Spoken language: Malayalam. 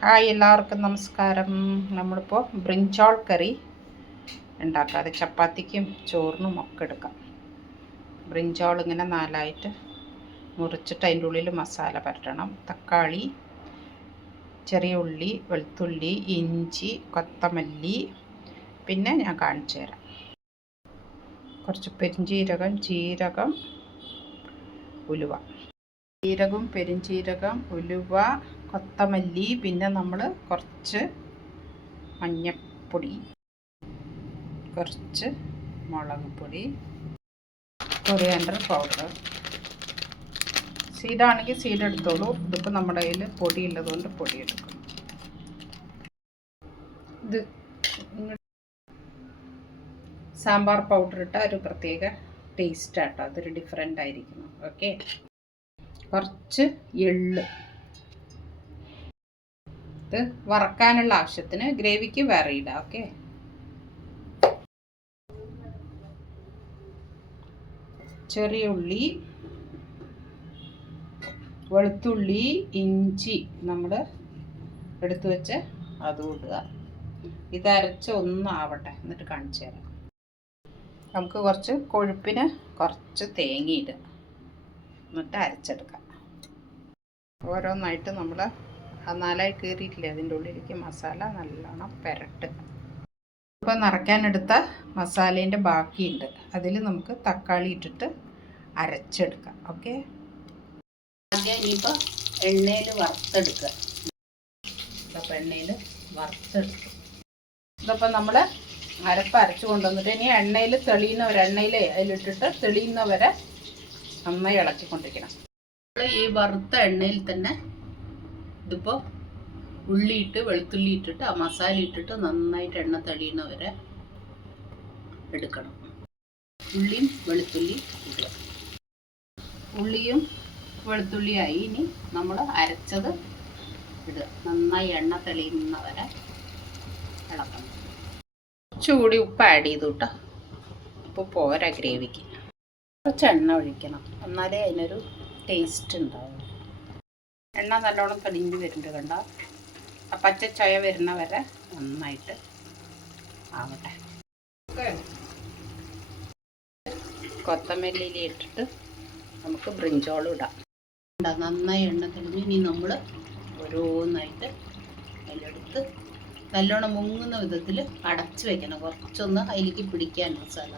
ഹായ്, എല്ലാവർക്കും നമസ്കാരം. നമ്മളിപ്പോൾ ബ്രിഞ്ചോൾ കറി ഉണ്ടാക്കാം. അത് ചപ്പാത്തിക്കും ചോറിനും ഒക്കെ എടുക്കാം. ബ്രിഞ്ചോൾ ഇങ്ങനെ നാലായിട്ട് മുറിച്ചിട്ട് അതിൻ്റെ ഉള്ളിൽ മസാല പരട്ടണം. തക്കാളി, ചെറിയ ഉള്ളി, വെളുത്തുള്ളി, ഇഞ്ചി, കൊത്തമല്ലി, പിന്നെ ഞാൻ കാണിച്ചു തരാം. കുറച്ച് പെരിഞ്ചീരകം, ജീരകം, ഉലുവ. ജീരകം, പെരിഞ്ചീരകം, ഉലുവ, കൊത്തമല്ലി, പിന്നെ നമ്മൾ കുറച്ച് മഞ്ഞൾപ്പൊടി, കുറച്ച് മുളക് പൊടി, കൊറിയാൻഡർ പൗഡർ. സീഡാണെങ്കിൽ സീഡ് എടുത്തോളൂ. ഇതിപ്പോൾ നമ്മുടെ കയ്യിൽ പൊടിയുള്ളതുകൊണ്ട് പൊടി എടുക്കും. ഇത് സാമ്പാർ പൗഡർ ഇട്ട ഒരു പ്രത്യേക ടേസ്റ്റാട്ടോ. അതൊരു ഡിഫറെൻ്റ് ആയിരിക്കണം. ഓക്കെ, കുറച്ച് എള്ള്. ഇത് വറക്കാനുള്ള ആവശ്യത്തിന്, ഗ്രേവിക്ക് വേറെ ഇടാം. ഓക്കെ, ചെറിയ ഉള്ളി, വെളുത്തുള്ളി, ഇഞ്ചി നമ്മൾ എടുത്തു വെച്ച് അതും ഇടുക. ഇതരച്ച് ഒന്നാവട്ടെ, എന്നിട്ട് കാണിച്ചു തരാം. നമുക്ക് കുറച്ച് കൊഴുപ്പിന് കുറച്ച് തേങ്ങ ഇടുക, എന്നിട്ട് അരച്ചെടുക്കാം. ഓരോന്നായിട്ട് നമ്മൾ നാലായി കീറിയിട്ടില്ലേ, അതിൻ്റെ ഉള്ളിലേക്ക് മസാല നല്ലോണം പുരട്ടുക. ഇപ്പോൾ നിറയ്ക്കാനെടുത്ത മസാലേൻ്റെ ബാക്കിയുണ്ട്, അതിൽ നമുക്ക് തക്കാളി ഇട്ടിട്ട് അരച്ചെടുക്കാം. ഓക്കെ, ആദ്യം ഇനിയിപ്പോൾ എണ്ണയിൽ വറുത്തെടുക്കുക. അപ്പോൾ എണ്ണയിൽ വറുത്തെടുക്കും. ഇതിപ്പോൾ നമ്മൾ അരപ്പ് അരച്ച് കൊണ്ടുവന്നിട്ട് ഇനി എണ്ണയിൽ തെളിയുന്നവരെ, അതിലിട്ടിട്ട് തെളിയുന്നവരെ നന്നായി ഇളക്കിക്കൊണ്ടിരിക്കണം. ഈ വറുത്ത എണ്ണയിൽ തന്നെ ഇതിപ്പോൾ ഉള്ളിയിട്ട് വെളുത്തുള്ളി ഇട്ടിട്ട് ആ മസാല ഇട്ടിട്ട് നന്നായിട്ട് എണ്ണ തെളിയുന്നവരെ എടുക്കണം. ഉള്ളിയും വെളുത്തുള്ളി ഇടുക. ഉള്ളിയും വെളുത്തുള്ളിയായി ഇനി നമ്മൾ അരച്ചത് ഇടുക. നന്നായി എണ്ണ തെളിയുന്നവരെ ഇളക്കണം. കുറച്ചുകൂടി ഉപ്പ് ആഡ് ചെയ്തു കേട്ടോ. ഉപ്പ് പോരാ ഗ്രേവിക്ക്. കുറച്ച് എണ്ണ ഒഴിക്കണം, എന്നാലേ അതിനൊരു ടേസ്റ്റ് ഉണ്ടാവും. എണ്ണ നല്ലോണം തെളിഞ്ഞ് വരുന്നുണ്ട്, കണ്ട. ആ പച്ച ചായ വരുന്ന വരെ നന്നായിട്ട് ആവട്ടെ. കൊത്തമല്ലി ഇട്ടിട്ട് നമുക്ക് ബ്രിഞ്ചോൾ ഇടാം. നന്നായി എണ്ണ തെളിഞ്ഞ് ഇനി നമ്മൾ ഓരോന്നായിട്ട് അതിലെടുത്ത് നല്ലോണം മുങ്ങുന്ന വിധത്തിൽ അടച്ച് വെക്കണം. കുറച്ചൊന്ന് അതിലേക്ക് പിടിക്കാൻ മസാല.